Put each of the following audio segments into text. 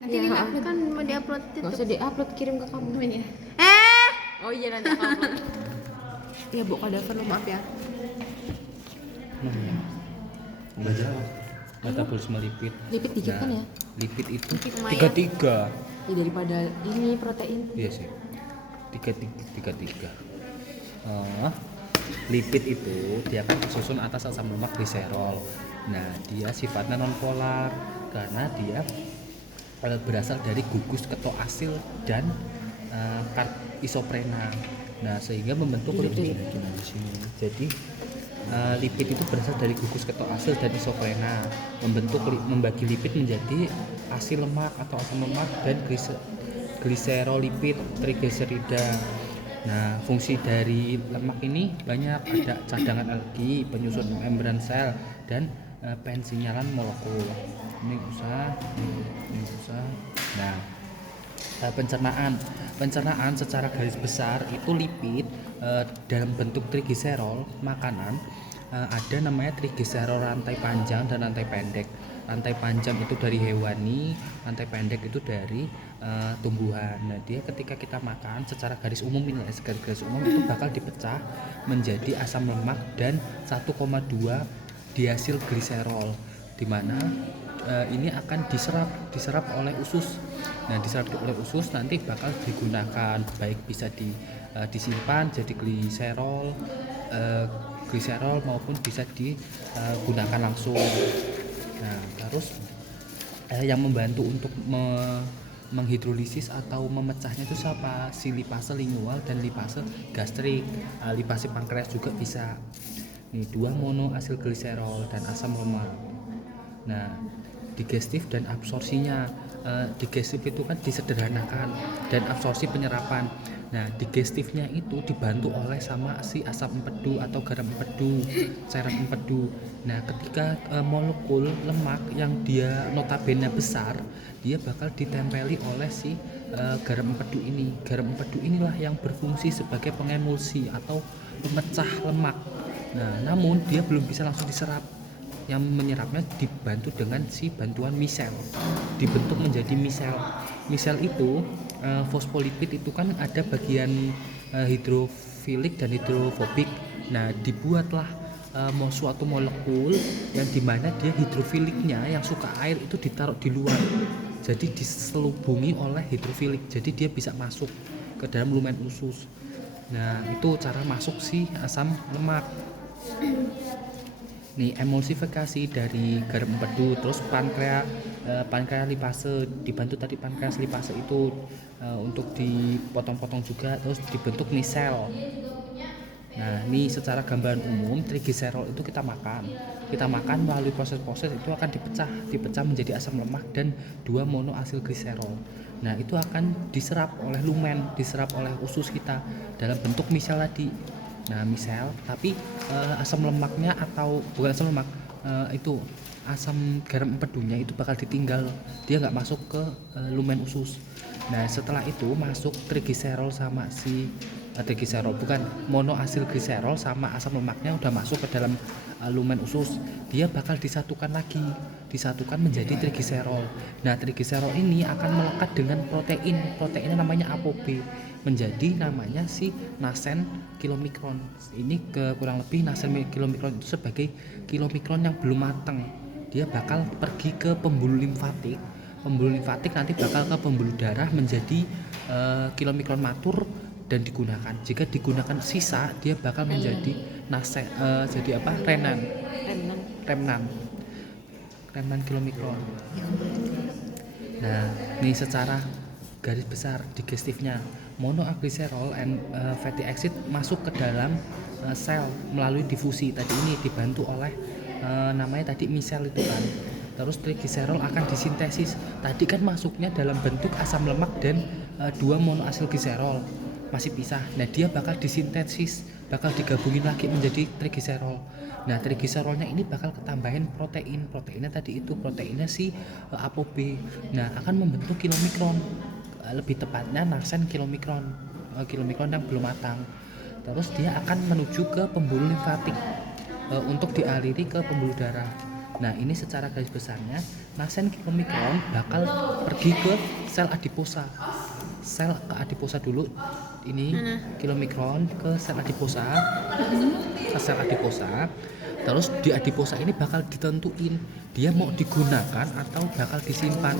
Nanti Ya, linknya kan mau diupload Gak YouTube. usah diupload, kirim ke kamu. Ini. Oh iya, nanti aku upload. Ya Bu Kadaver, maaf ya. Nah ya, udah jawab. Metabolisme lipid. Lipid dikit kan ya? Lipid itu Lipid lumayan. 33. Ya daripada ini protein. Iya sih. 33. Lipid itu dia kan tersusun atas asam lemak gliserol. Nah, dia sifatnya nonpolar karena dia berasal dari gugus ketoasil dan isoprena. Nah, sehingga membentuk lipid di sini. Jadi lipid itu berasal dari gugus ketoasil dan isoprena, membagi lipid menjadi asil lemak atau asam lemak dan gliserolipid, trigliserida. Nah, fungsi dari lemak ini banyak, ada cadangan energi, penyusun membran sel, dan pensinyalan molekul. Ini usah. Nah, pencernaan secara garis besar itu lipid dalam bentuk trigliserol makanan, ada namanya trigliserol rantai panjang dan rantai pendek. Rantai panjang itu dari hewani, rantai pendek itu dari tumbuhan. Nah, dia ketika kita makan secara garis umum ini, garis umum itu bakal dipecah menjadi asam lemak dan 1,2 diasil gliserol, di mana ini akan diserap oleh usus. Nah, diserap oleh usus nanti bakal digunakan, baik bisa disimpan jadi gliserol maupun bisa digunakan langsung. Nah, terus yang membantu untuk menghidrolisis atau memecahnya itu siapa? Si lipase lingual dan lipase gastrik. Lipase pankreas juga bisa. Nih, 2 monoasilgliserol dan asam lemak. Nah, digestif dan absorpsinya. Digestif itu kan disederhanakan, dan absorpsi penyerapan. Nah, digestifnya itu dibantu oleh sama si asam empedu atau garam empedu, cairan empedu. Nah, ketika molekul lemak yang dia notabene besar, dia bakal ditempeli oleh si garam empedu ini. Garam empedu inilah yang berfungsi sebagai pengemulsi atau pemecah lemak. Nah, namun dia belum bisa langsung diserap. Yang menyerapnya dibantu dengan si bantuan misel, dibentuk menjadi misel. Misel itu fosfolipid itu kan ada bagian hidrofilik dan hidrofobik. Nah, dibuatlah suatu molekul yang dimana dia hidrofiliknya yang suka air itu ditaruh di luar, jadi diselubungi oleh hidrofilik, jadi dia bisa masuk ke dalam lumen usus. Nah, itu cara masuk si asam lemak. Nih, emulsifikasi dari garam empedu, terus pankreas lipase, dibantu tadi pankreas lipase itu untuk dipotong-potong juga, terus dibentuk misel. Nah, ini secara gambaran umum trigliserol itu kita makan melalui proses-proses itu akan dipecah menjadi asam lemak dan 2 monoasilgliserol. Nah, itu akan diserap oleh lumen, diserap oleh usus kita dalam bentuk misel tadi. Nah, misel, tapi asam lemaknya atau bukan asam lemak, itu asam garam empedunya itu bakal ditinggal, dia nggak masuk ke lumen usus. Nah, setelah itu masuk trigliserol sama si trigliserol, bukan monoasilgliserol sama asam lemaknya udah masuk ke dalam lumen usus, dia bakal disatukan menjadi trigliserol. Nah, trigliserol ini akan melekat dengan proteinnya namanya ApoB, menjadi namanya si nasen kilomikron. Ini kurang lebih nasen kilomikron itu sebagai kilomikron yang belum matang. Dia bakal pergi ke pembuluh limfatik nanti bakal ke pembuluh darah menjadi kilomikron matur dan digunakan. Jika digunakan sisa, dia bakal menjadi jadi apa? Remnan kilomikron. Nah, ini secara garis besar digestifnya, monoagliserol and fatty acid masuk ke dalam sel melalui difusi. Tadi ini dibantu oleh namanya tadi misel itu kan. Terus trigliserol akan disintesis. Tadi kan masuknya dalam bentuk asam lemak dan 2 monoasilgliserol, masih pisah. Nah, dia bakal disintesis, bakal digabungin lagi menjadi trigliserol. Nah, trigliserolnya ini bakal ketambahin proteinnya tadi itu proteinnya si ApoB. Nah, akan membentuk kilomikron, lebih tepatnya nasen kilomikron yang belum matang. Terus dia akan menuju ke pembuluh limfatik untuk dialiri ke pembuluh darah. Nah, ini secara garis besarnya nasen kilomikron bakal pergi ke sel adiposa. Sel ke adiposa dulu. Ini kilomikron ke sel adiposa. Ke sel adiposa. Terus di adiposa ini bakal ditentuin dia mau digunakan atau bakal disimpan.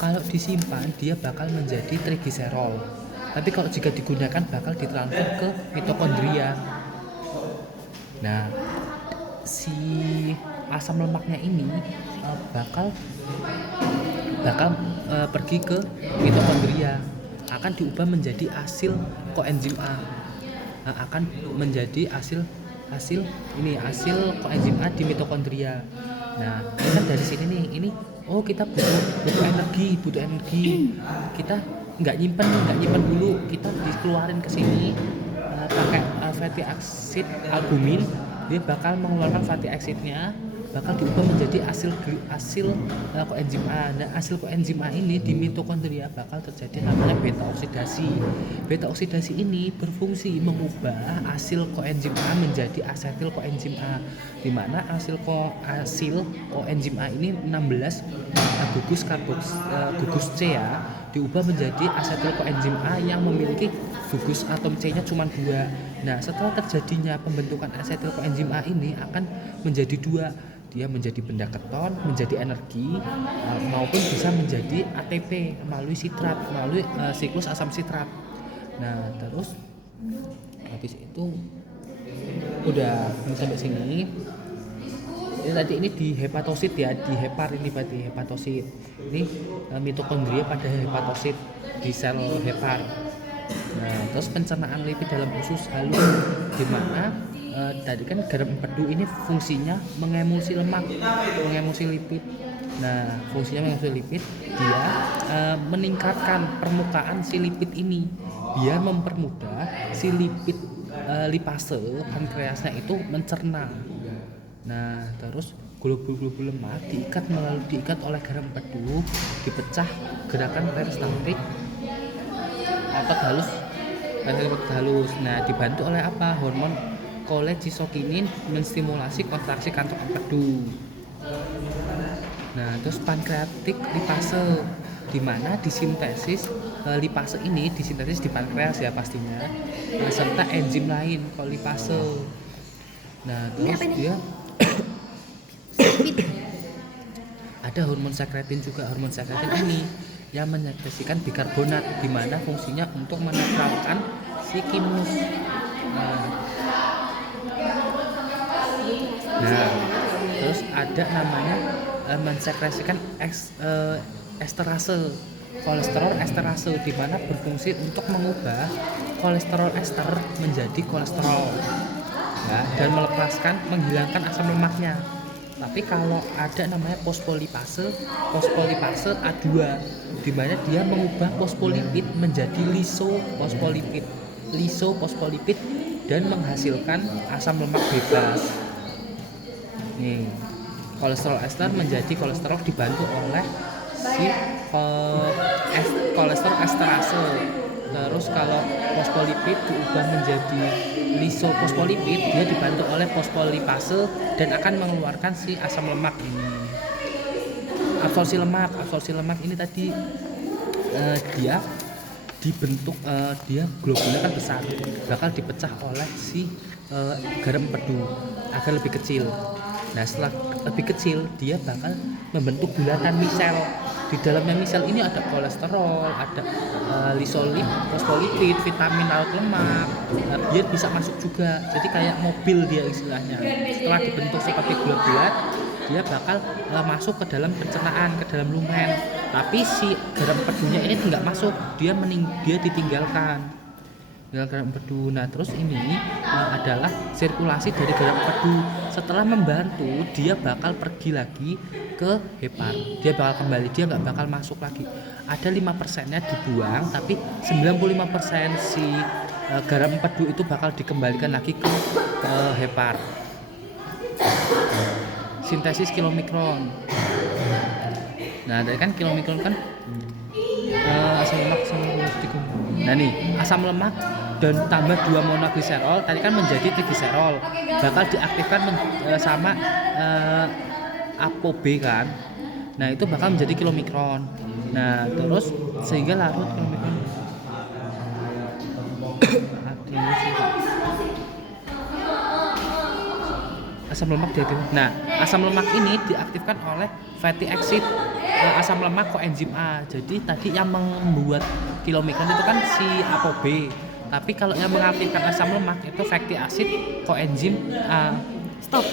Kalau disimpan dia bakal menjadi trigliserol. Tapi kalau jika digunakan bakal ditransfer ke mitokondria. Nah, si asam lemaknya ini bakal pergi ke mitokondria, akan diubah menjadi asil koenzim A. Nah, akan menjadi hasil koenzim A di mitokondria. Nah, kan dari sini nih, ini kita butuh energi. Kita nggak nyimpen dulu, kita dikeluarin ke sini pakai fatty acid albumin, dia bakal mengeluarkan fatty acidnya, bakal diubah menjadi hasil koenzim A. Dan hasil koenzim A ini di mitokondria bakal terjadi namanya beta oksidasi. Beta oksidasi ini berfungsi mengubah hasil koenzim A menjadi asetil koenzim A, di mana hasil koenzim A ini 16 gugus C ya, diubah menjadi asetil koenzim A yang memiliki gugus atom C-nya cuma 2. Nah, setelah terjadinya pembentukan asetil koenzim A ini akan menjadi 2. Dia menjadi benda keton, menjadi energi, maupun bisa menjadi ATP melalui sitrat, melalui siklus asam sitrat. Nah, terus habis itu udah sampai sini. Ini tadi ini di hepatosit ya, di hepar ini berarti hepatosit. Ini mitokondria pada hepatosit di sel hepar. Nah, terus pencernaan lipid dalam usus halus, di mana tadi kan garam empedu ini fungsinya mengemulsi lemak, mengemulsi lipid. Nah, fungsinya mengemulsi lipid, dia meningkatkan permukaan si lipid ini biar mempermudah si lipid lipase pankreasnya itu mencerna. Nah, terus globul-globul lemak diikat oleh garam empedu, dipecah gerakan peristaltik otot halus. Nah, dibantu oleh apa? Hormon kolecisokinin menstimulasi kontraksi kantong empedu. Nah, terus pankreatik lipase, di mana disintesis lipase ini disintesis di pankreas ya pastinya, serta enzim lain kolipase. Nah, terus dia ada hormon sekretin juga. Hormon sekretin ini yang menyekresikan bikarbonat, di mana fungsinya untuk menetralkan si kinus. Nah, terus ada namanya mensekresikan esterase, kolesterol esterase, di mana berfungsi untuk mengubah kolesterol ester menjadi kolesterol, ya, dan menghilangkan asam lemaknya. Tapi kalau ada namanya fosfolipase A2, di mana dia mengubah fosfolipid menjadi lisofosfolipid dan menghasilkan asam lemak bebas. Nih, kolesterol ester menjadi kolesterol dibantu oleh si kolesterol esterase. Terus kalau fosfolipid diubah menjadi lisofosfolipid, dia dibantu oleh fosfolipase dan akan mengeluarkan si asam lemak ini. Absorpsi lemak ini tadi dia dibentuk, dia globulnya kan besar, bakal dipecah oleh si garam empedu agar lebih kecil. Nah, setelah lebih kecil dia bakal membentuk bulatan misel. Di dalamnya misel ini ada kolesterol, ada lisolip, fosfolipid, vitamin larut lemak. Dia bisa masuk juga. Jadi kayak mobil dia istilahnya. Setelah dibentuk seperti bulat-bulat, dia bakal masuk ke dalam pencernaan, ke dalam lumen. Tapi si garam empedunya ini nggak masuk, dia ditinggalkan. Garam empedu. Nah, terus ini adalah sirkulasi dari garam empedu. Setelah membantu, dia bakal pergi lagi ke hepar. Dia bakal kembali, dia nggak bakal masuk lagi. Ada 5%-nya dibuang, tapi 95% si garam empedu itu bakal dikembalikan lagi ke hepar. Sintesis kilomikron. Nah, dari kan kilomikron kan asam lemak Nah nih, asam lemak dan tambah 2 monogliserol tadi kan menjadi trigliserol, bakal diaktifkan sama ApoB kan. Nah, itu bakal menjadi kilomikron. Nah, terus sehingga larut kilomikron. Asam lemak diaktifkan. Nah, asam lemak ini diaktifkan oleh fatty acid, asam lemak koenzim A. Jadi tadi yang membuat kilomikron itu kan si ApoB. Tapi kalau yang mengaktifkan asam lemak itu fatty acid koenzim A. Stop.